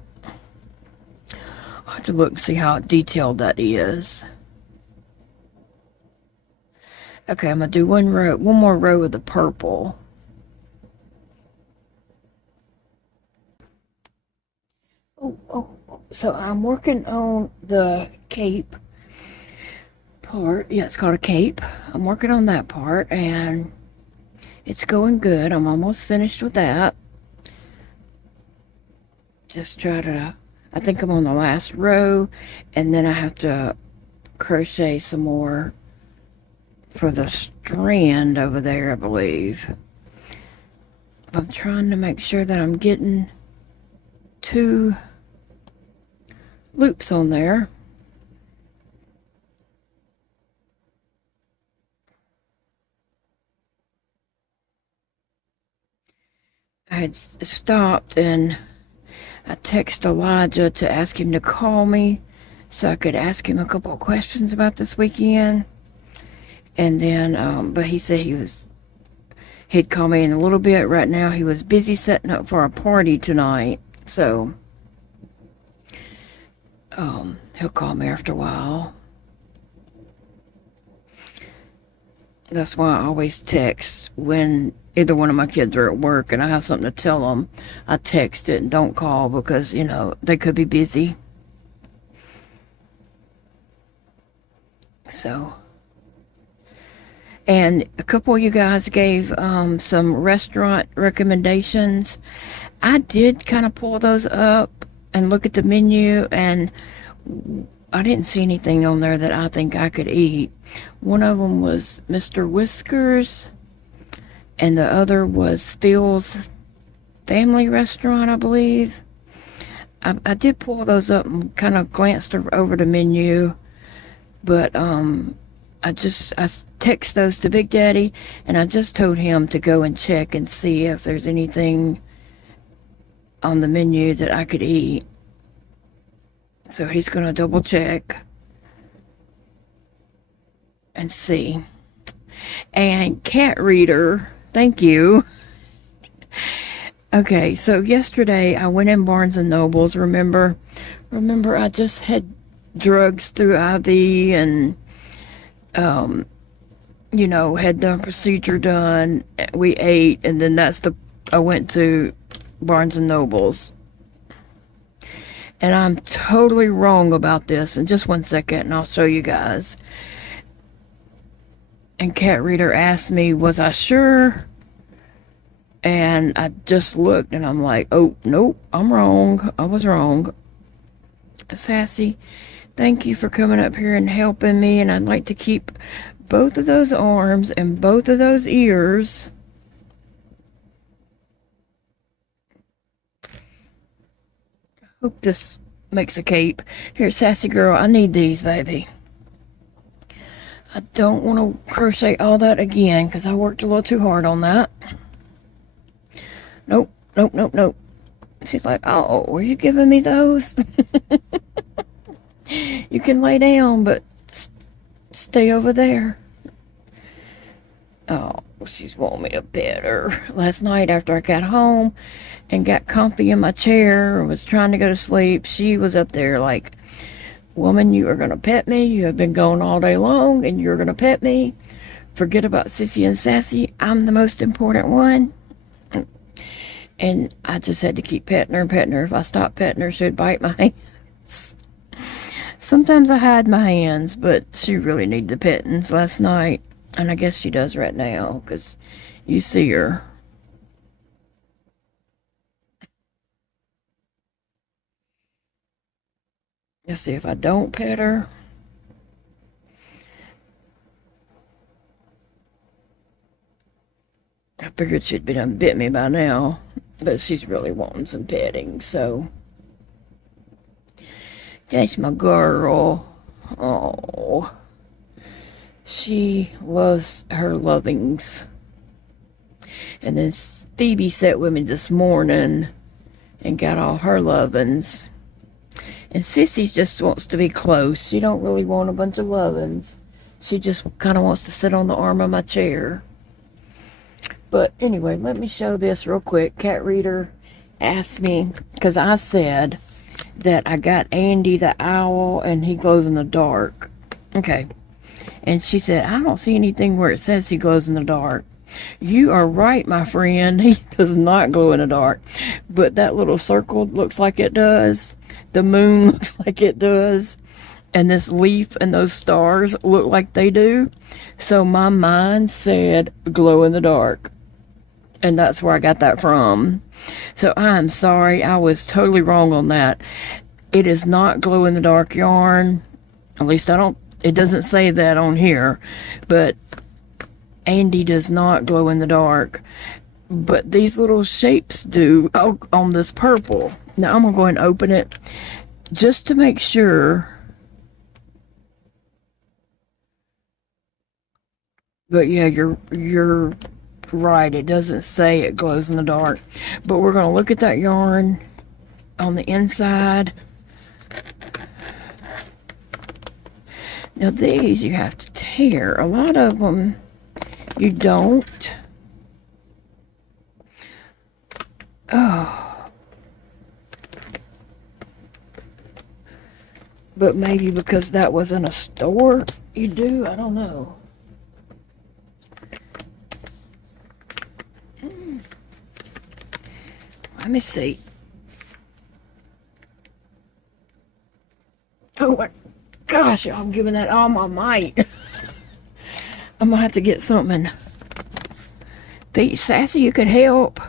I'll have to look and see how detailed that is. Okay, I'm gonna do one more row of the purple. So I'm working on the cape part. Yeah, it's called a cape. I'm working on that part and it's going good. I'm almost finished with that. Just I think I'm on the last row, and then I have to crochet some more for the strand over there, I believe. I'm trying to make sure that I'm getting 2 loops on there. I had stopped and I texted Elijah to ask him to call me so I could ask him a couple of questions about this weekend. And then, but he said he'd call me in a little bit. Right now he was busy setting up for a party tonight. So, he'll call me after a while. That's why I always text when either one of my kids are at work and I have something to tell them. I text it and don't call because, you know, they could be busy. So, and a couple of you guys gave some restaurant recommendations. I did kind of pull those up and look at the menu, and I didn't see anything on there that I think I could eat. One of them was Mr. Whiskers, and the other was Phil's Family Restaurant, I believe. I did pull those up and kind of glanced over the menu, but I text those to Big Daddy, and I just told him to go and check and see if there's anything on the menu that I could eat. So he's going to double check and see. And Cat Reader, thank you. Okay, so yesterday I went in Barnes and Nobles. Remember I just had drugs through IV and you know, had the procedure done. We ate, and then I went to Barnes and Nobles. And I'm totally wrong about this. In just one second, and I'll show you guys. And Cat Reader asked me, was I sure? And I just looked, and I'm like, oh, nope, I'm wrong. I was wrong. Sassy, thank you for coming up here and helping me. And I'd like to keep both of those arms and both of those ears. Hope this makes a cape. Here, Sassy Girl, I need these, baby. I don't want to crochet all that again because I worked a little too hard on that. Nope, nope, nope, nope. She's like, oh, were you giving me those? You can lay down, but stay over there. Oh, she's wanting me to pet her. Last night after I got home and got comfy in my chair and was trying to go to sleep, she was up there like, woman, you are going to pet me. You have been gone all day long and you're going to pet me. Forget about Sissy and Sassy. I'm the most important one. And I just had to keep petting her and petting her. If I stopped petting her, she'd bite my hands. Sometimes I hide my hands, but she really needed the pettings last night. And I guess she does right now, because you see her. Let's see if I don't pet her. I figured she'd be done bit me by now, but she's really wanting some petting, so. That's my girl. Oh. She loves her lovings. And then Phoebe sat with me this morning and got all her lovings. And Sissy just wants to be close. She don't really want a bunch of lovings. She just kind of wants to sit on the arm of my chair. But anyway, let me show this real quick. Cat Reader asked me, because I said that I got Andy the owl and he glows in the dark. Okay. And she said, I don't see anything where it says he glows in the dark. You are right, my friend. He does not glow in the dark. But that little circle looks like it does. The moon looks like it does. And this leaf and those stars look like they do. So my mind said glow in the dark. And that's where I got that from. So I'm sorry. I was totally wrong on that. It is not glow in the dark yarn. At least it doesn't say that on here. But Andy does not glow in the dark. But these little shapes do on this purple. Now I'm going to go ahead and open it just to make sure. But yeah, you're right. It doesn't say it glows in the dark. But we're going to look at that yarn on the inside. Now these you have to tear. A lot of them you don't. Oh. But maybe because that was in a store, you do. I don't know. Let me see. Oh my gosh, I'm giving that all my might. I'm gonna have to get something. Sassy, you could help.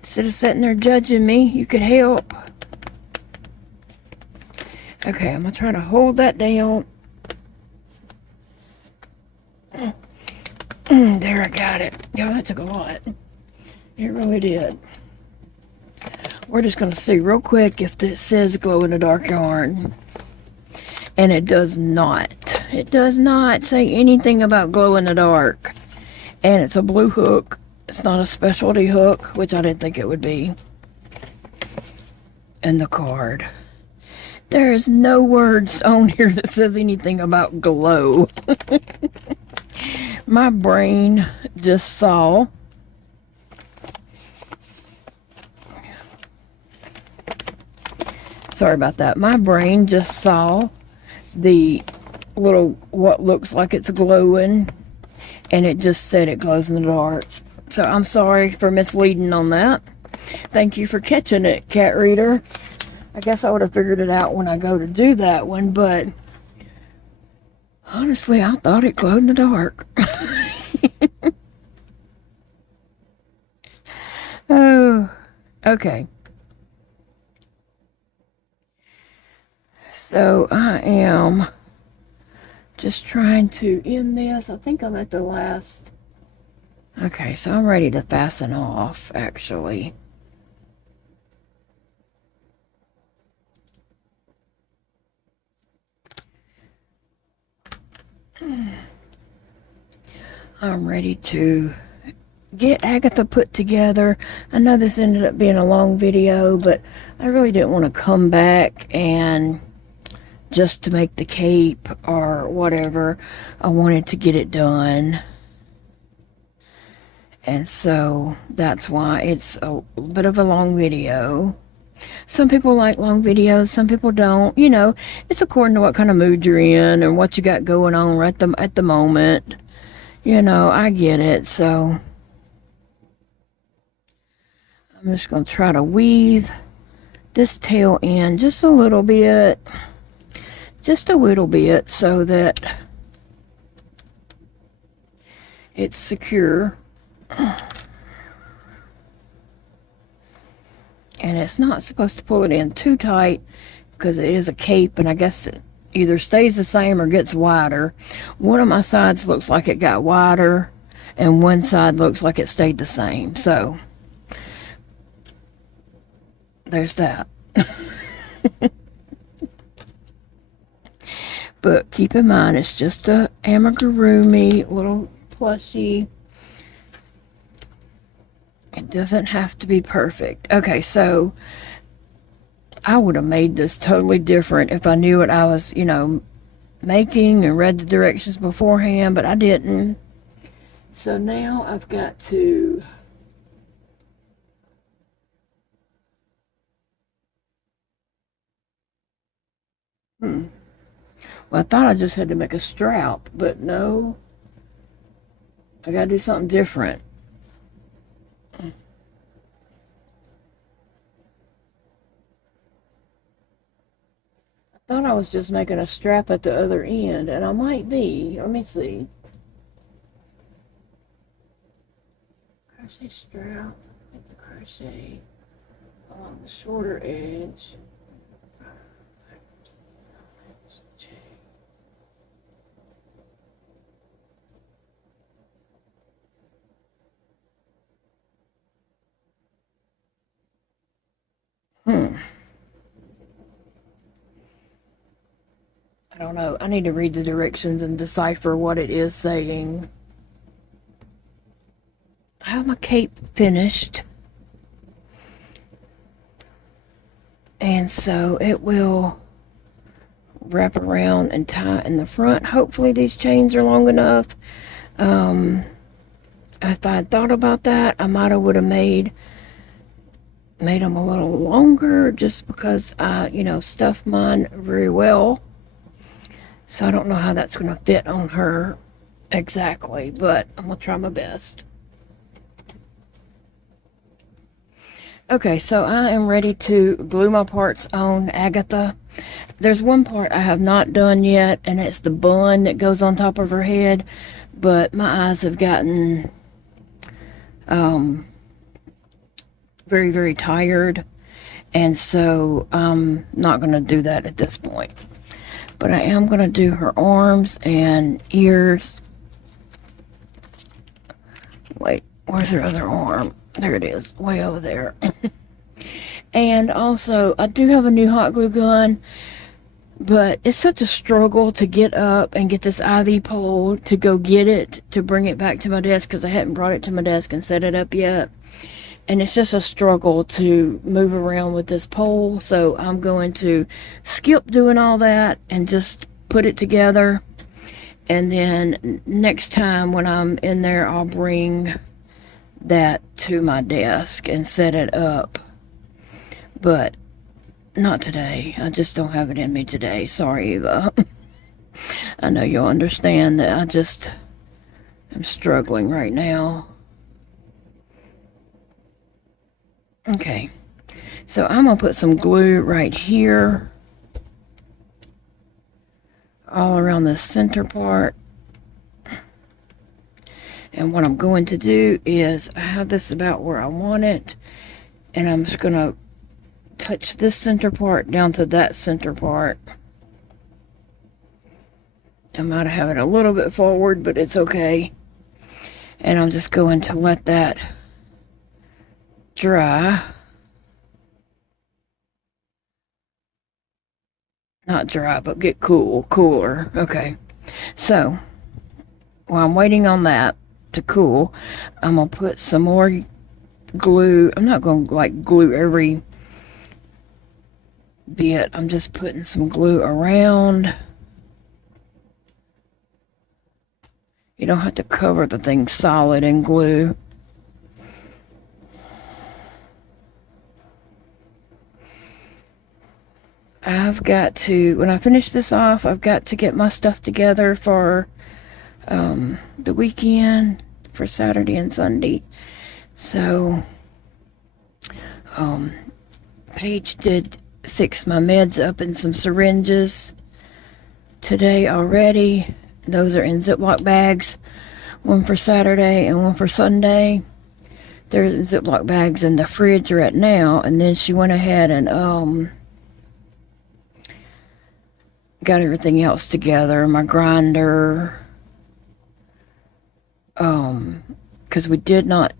Instead of sitting there judging me, you could help. Okay, I'm gonna try to hold that down. There, I got it. Yeah, that took a lot. It really did. We're just going to see real quick if this says glow-in-the-dark yarn. And it does not. It does not say anything about glow-in-the-dark. And it's a blue hook. It's not a specialty hook, which I didn't think it would be. And the card. There is no words on here that says anything about glow. My brain just saw sorry about that. My brain just saw the little, what looks like it's glowing, and it just said it glows in the dark. So I'm sorry for misleading on that. Thank you for catching it, cat reader. I guess I would have figured it out when I go to do that one, but honestly, I thought it glowed in the dark. Oh, okay. So I am just trying to end this. I think I'm at the last. Okay, so I'm ready to fasten off, actually. I'm ready to get Agatha put together. I know this ended up being a long video, but I really didn't want to come back and just to make the cape or whatever. I wanted to get it done. And so that's why it's a bit of a long video. Some people like long videos, some people don't. You know, it's according to what kind of mood you're in and what you got going on right at the moment. You know, I get it. So I'm just going to try to weave this tail in just a little bit. Just a little bit so that it's secure. And it's not supposed to pull it in too tight because it is a cape, and I guess it either stays the same or gets wider. One of my sides looks like it got wider and one side looks like it stayed the same. So there's that. But keep in mind, it's just a amigurumi little plushie. It doesn't have to be perfect. Okay, so I would have made this totally different if I knew what I was, you know, making and read the directions beforehand, but I didn't. So now I've got to well, I thought I just had to make a strap, but no. I gotta do something different. I thought I was just making a strap at the other end, and I might be. Let me see. Crochet strap at the crochet along the shorter edge. I don't know. I need to read the directions and decipher what it is saying. I have my cape finished. And so it will wrap around and tie in the front. Hopefully these chains are long enough. If I had thought about that, I might have would have made them a little longer just because I, you know, stuffed mine very well. So I don't know how that's going to fit on her exactly, but I'm going to try my best. Okay, so I am ready to glue my parts on Agatha. There's one part I have not done yet, and it's the bun that goes on top of her head, but my eyes have gotten very, very tired, and so I'm not going to do that at this point. But I am going to do her arms and ears. Wait, where's her other arm? There it is, way over there. And also, I do have a new hot glue gun, but it's such a struggle to get up and get this IV pole to go get it, to bring it back to my desk, because I hadn't brought it to my desk and set it up yet. And it's just a struggle to move around with this pole, so I'm going to skip doing all that and just put it together. And then next time when I'm in there, I'll bring that to my desk and set it up. But not today. I just don't have it in me today. Sorry, Eva. I know you'll understand that I'm struggling right now. Okay. So I'm going to put some glue right here, all around the center part. And what I'm going to do is, I have this about where I want it, and I'm just going to touch this center part down to that center part. I might have it a little bit forward, but it's okay. And I'm just going to let that dry. Not dry, but get cooler. Okay. So, while I'm waiting on that to cool, I'm going to put some more glue. I'm not going to like glue every bit. I'm just putting some glue around. You don't have to cover the thing solid in glue. I've got to, when I finish this off, I've got to get my stuff together for the weekend, for Saturday and Sunday. So, Paige did fix my meds up in some syringes today already. Those are in Ziploc bags, one for Saturday and one for Sunday. They're in Ziploc bags in the fridge right now, and then she went ahead and got everything else together, my grinder, because we did not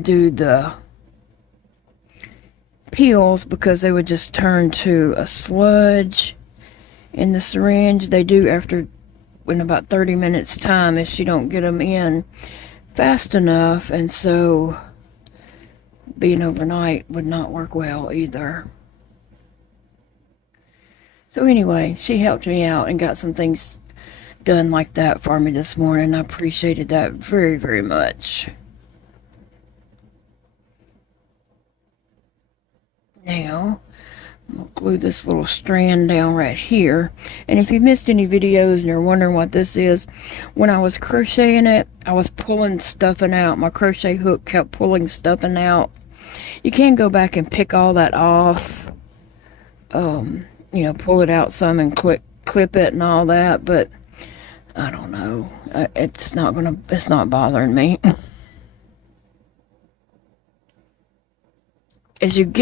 do the peels because they would just turn to a sludge in the syringe. They do after, in about 30 minutes time, if she don't get them in fast enough, and so being overnight would not work well either. So anyway, she helped me out and got some things done like that for me this morning. I appreciated that very, very much. Now, I'm going to glue this little strand down right here. And if you missed any videos and you're wondering what this is, when I was crocheting it, I was pulling stuffing out. My crochet hook kept pulling stuffing out. You can go back and pick all that off. You know, pull it out some and clip it and all that, but I don't know. It's not bothering me. As you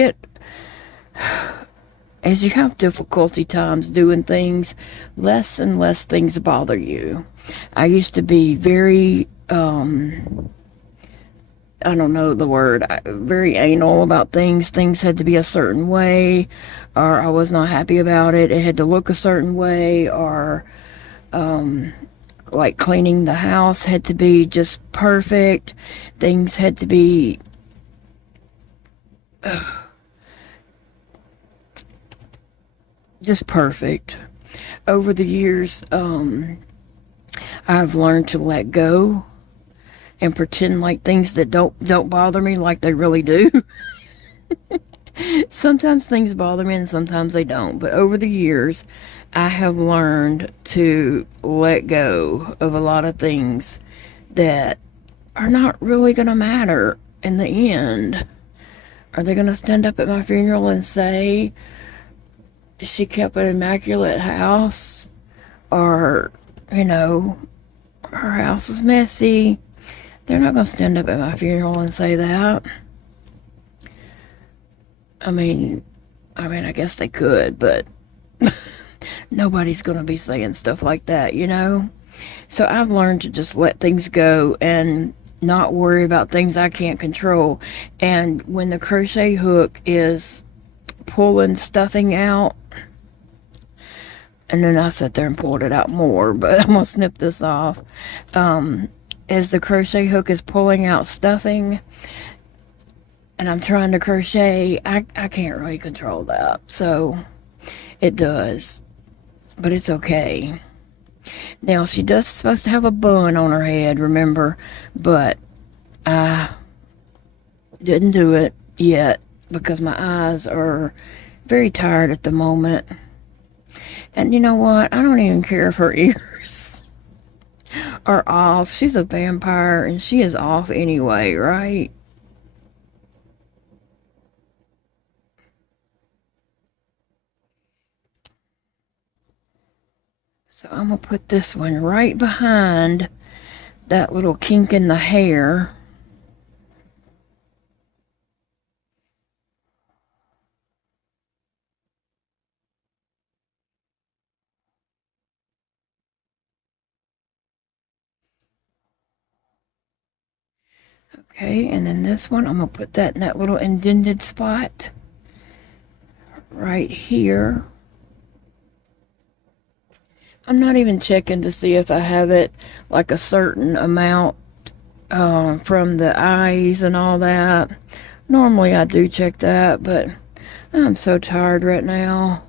have difficulty times doing things, less and less things bother you. I used to be very, I don't know the word, very anal about things. Things had to be a certain way, or I was not happy about it. It had to look a certain way, or like cleaning the house had to be just perfect. Things had to be just perfect. Over the years, I've learned to let go and pretend like things that don't bother me like they really do. Sometimes things bother me and sometimes they don't. But over the years, I have learned to let go of a lot of things that are not really going to matter in the end. Are they going to stand up at my funeral and say, she kept an immaculate house? Or, you know, her house was messy. They're not going to stand up at my funeral and say that. I mean, I guess they could, but nobody's going to be saying stuff like that, you know? So I've learned to just let things go, and not worry about things I can't control. And when the crochet hook is pulling stuffing out, and then I sat there and pulled it out more, but I'm gonna snip this off. As the crochet hook is pulling out stuffing and I'm trying to crochet, I can't really control that. So it does, but it's okay. Now she does supposed to have a bun on her head, remember, but I didn't do it yet because my eyes are very tired at the moment. And you know what? I don't even care if her ears are off. She's a vampire and she is off anyway, right? So I'm going to put this one right behind that little kink in the hair. Okay, and then this one, I'm going to put that in that little indented spot right here. I'm not even checking to see if I have it like a certain amount from the eyes and all that. Normally I do check that, but I'm so tired right now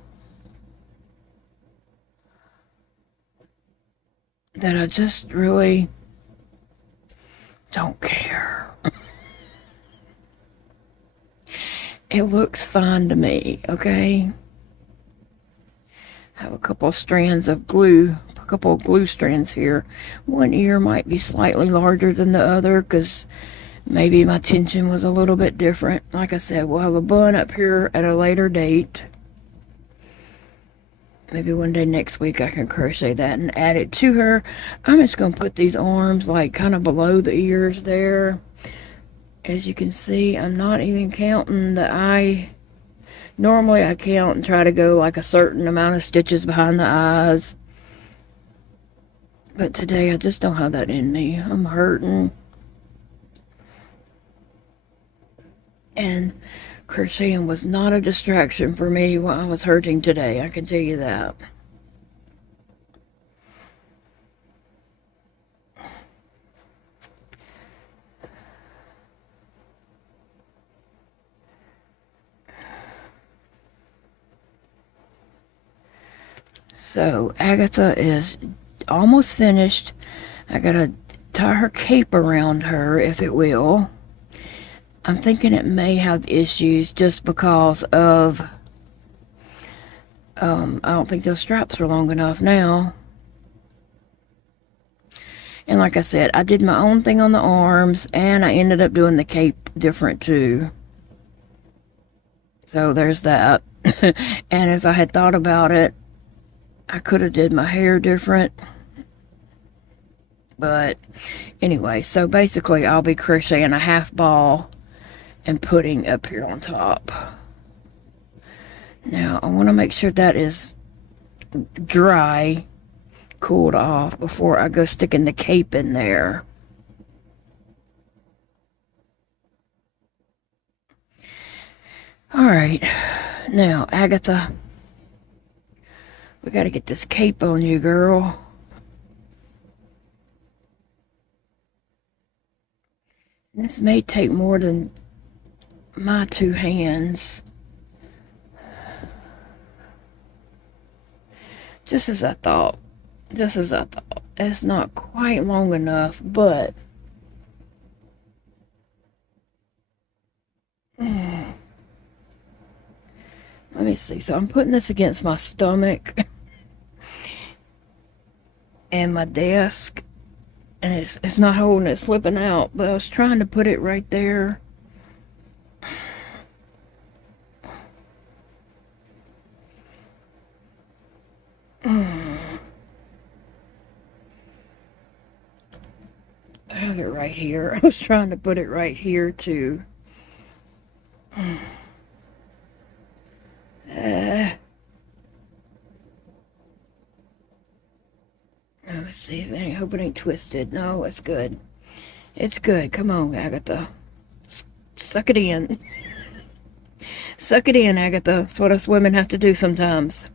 that I just really don't care. It looks fine to me, okay? I have a couple of strands of glue, a couple of glue strands here. One ear might be slightly larger than the other because maybe my tension was a little bit different. Like I said, we'll have a bun up here at a later date. Maybe one day next week I can crochet that and add it to her. I'm just going to put these arms like kind of below the ears there. As you can see, I'm not even counting the eye. Normally I count and try to go like a certain amount of stitches behind the eyes. But today I just don't have that in me. I'm hurting. And crocheting was not a distraction for me while I was hurting today, I can tell you that. So Agatha is almost finished. I gotta tie her cape around her, if it will. I'm thinking it may have issues just because of I don't think those straps are long enough now. And like I said, I did my own thing on the arms and I ended up doing the cape different too. So there's that. And if I had thought about it, I could have did my hair different. But anyway, so basically I'll be crocheting a half ball and putting up here on top. Now I want to make sure that is dry, cooled off before I go sticking the cape in there. All right, now Agatha, we got to get this cape on you, girl. This may take more than my two hands. Just as I thought. Just as I thought. It's not quite long enough, but let me see. So I'm putting this against my stomach and my desk, and it's not holding it, slipping out, but I was trying to put it right there. I have it right here. I was trying to put it right here too. Let's see. I hope it ain't twisted. No, it's good. It's good. Come on, Agatha. Suck it in. Suck it in, Agatha. That's what us women have to do sometimes.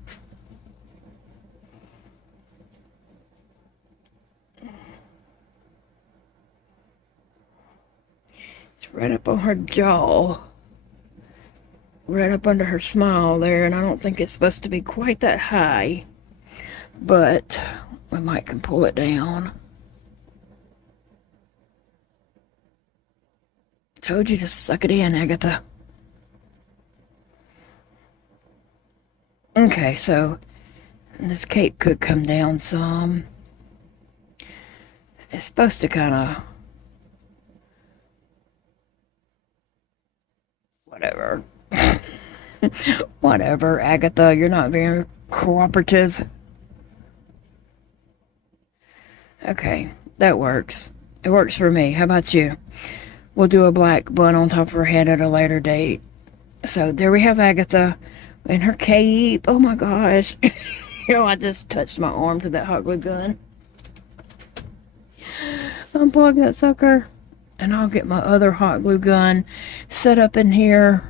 It's right up on her jaw. Right up under her smile there, and I don't think it's supposed to be quite that high. But we might can pull it down. Told you to suck it in, Agatha. Okay, so this cape could come down some. It's supposed to kind of... Whatever. Whatever, Agatha. You're not very cooperative. Okay, that works. It works for me. How about you? We'll do a black bun on top of her head at a later date. So there we have Agatha in her cape. Oh my gosh. I just touched my arm to that hot glue gun. Unplug that sucker. And I'll get my other hot glue gun set up in here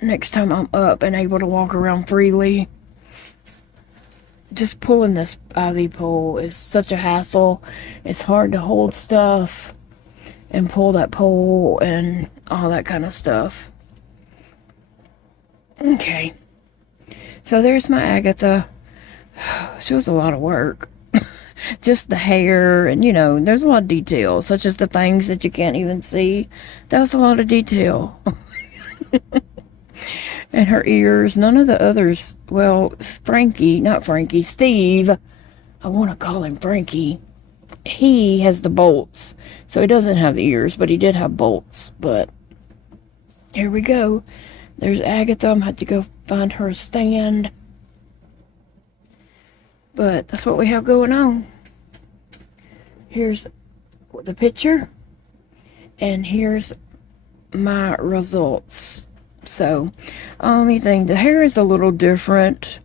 next time I'm up and able to walk around freely. Just pulling this IV pole is such a hassle. It's hard to hold stuff and pull that pole and all that kind of stuff. Okay. So there's my Agatha. She was a lot of work. Just the hair and, there's a lot of detail, such as the things that you can't even see. That was a lot of detail. And her ears, none of the others. Well, Steve. I want to call him Frankie. He has the bolts. So he doesn't have ears, but he did have bolts. But here we go. There's Agatha. I'm going to have to go find her a stand. But that's what we have going on. Here's the picture. And here's my results. So, only thing, the hair is a little different.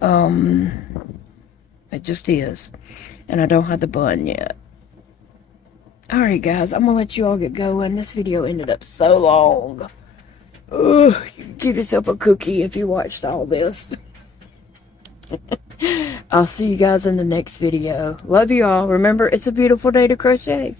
It just is. And I don't have the bun yet. Alright guys, I'm going to let you all get going. This video ended up so long. Ugh, you give yourself a cookie if you watched all this. I'll see you guys in the next video. Love you all. Remember, it's a beautiful day to crochet.